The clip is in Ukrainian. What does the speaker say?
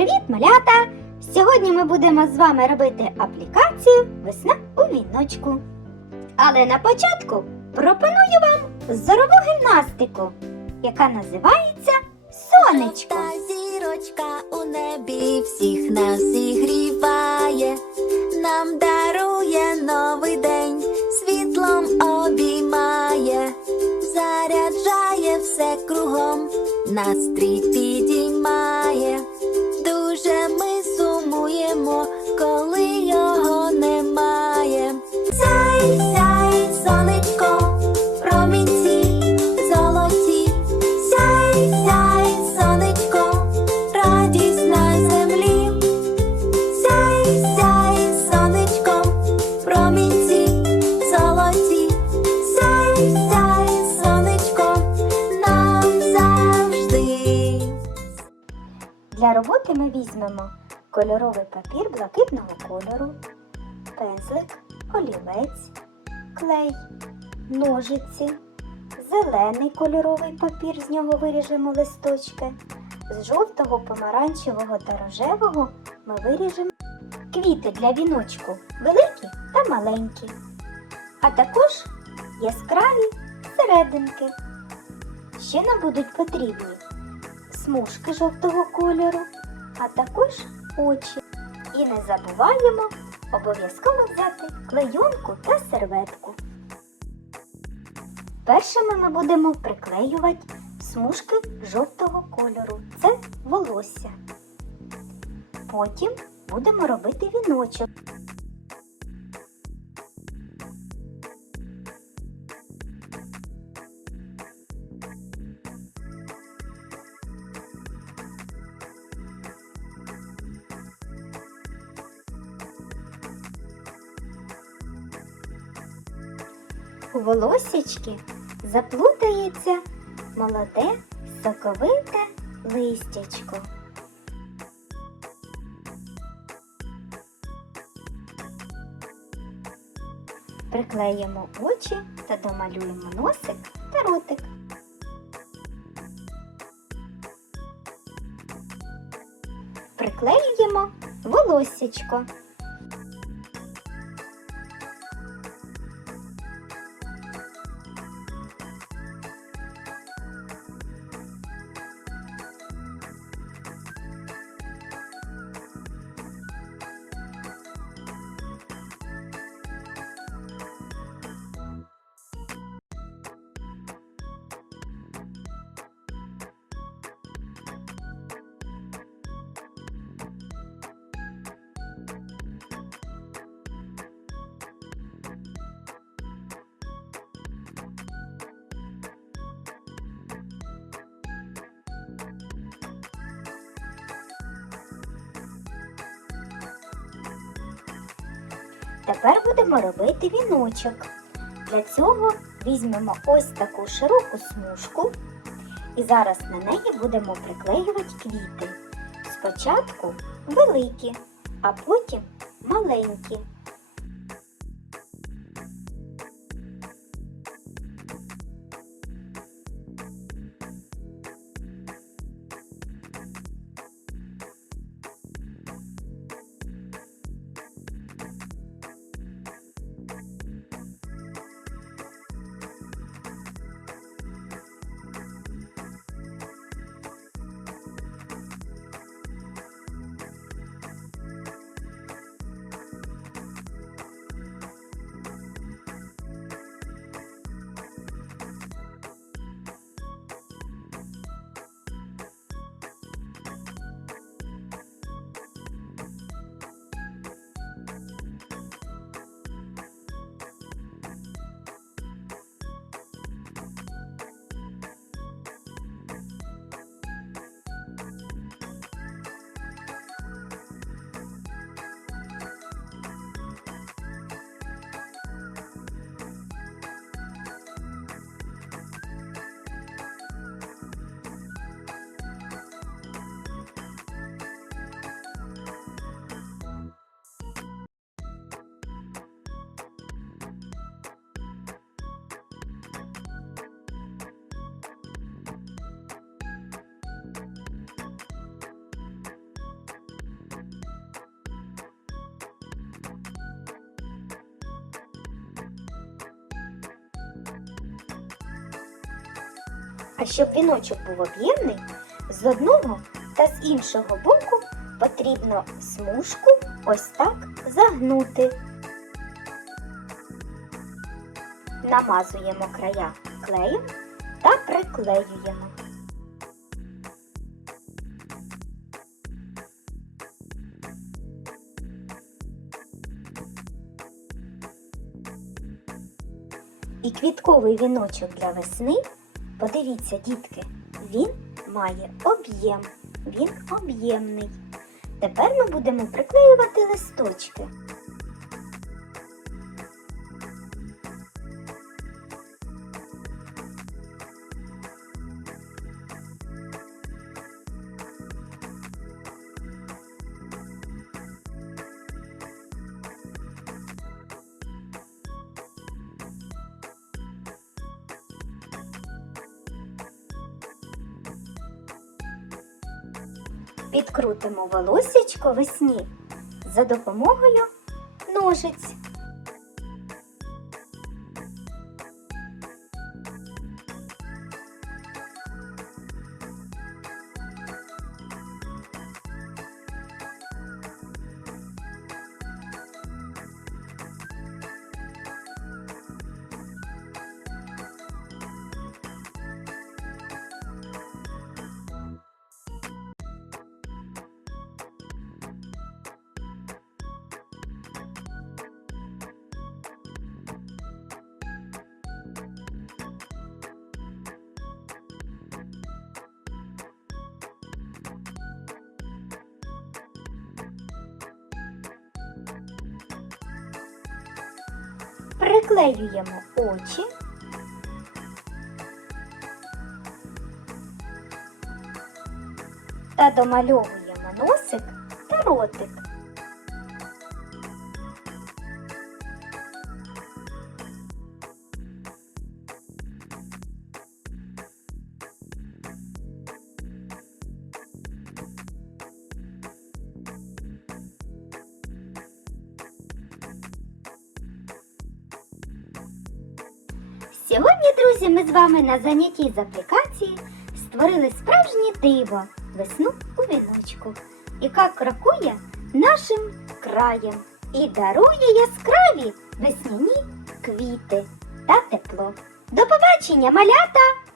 Привіт, малята! Сьогодні ми будемо з вами робити аплікацію Весна у віночку. Але на початку пропоную вам зорову гімнастику, яка називається Сонечко. Зірочка у небі всіх нас зігріває, нам дарує новий день, світлом обіймає, заряджає все кругом, настрій підіймає. Для роботи ми візьмемо кольоровий папір блакитного кольору, пензлик, олівець, клей, ножиці, зелений кольоровий папір, з нього виріжемо листочки. З жовтого, помаранчевого та рожевого ми виріжемо квіти для віночку великі та маленькі, а також яскраві серединки. Ще нам будуть потрібні смужки жовтого кольору, а також очі. І не забуваємо обов'язково взяти клейонку та серветку. Першими ми будемо приклеювати смужки жовтого кольору. Це волосся. Потім будемо робити віночок. У волосячки заплутається молоде соковите листячко. Приклеїмо очі та домалюємо носик та ротик. Приклеюємо волоссячко. Тепер будемо робити віночок. Для цього візьмемо ось таку широку смужку і зараз на неї будемо приклеювати квіти. Спочатку великі, а потім маленькі. А щоб віночок був об'ємний, з одного та з іншого боку потрібно смужку ось так загнути. Намазуємо края клеєм та приклеюємо. І квітковий віночок для весни, подивіться, дітки, він має об'єм, він об'ємний. Тепер ми будемо приклеювати листочки. Підкрутимо волосічко весні за допомогою ножиць. Приклеюємо очі. Та домальовуємо носик та ротик. Сьогодні, друзі, ми з вами на занятті з аплікації створили справжнє диво весну у віночку, яка крокує нашим краєм і дарує яскраві весняні квіти та тепло. До побачення, малята!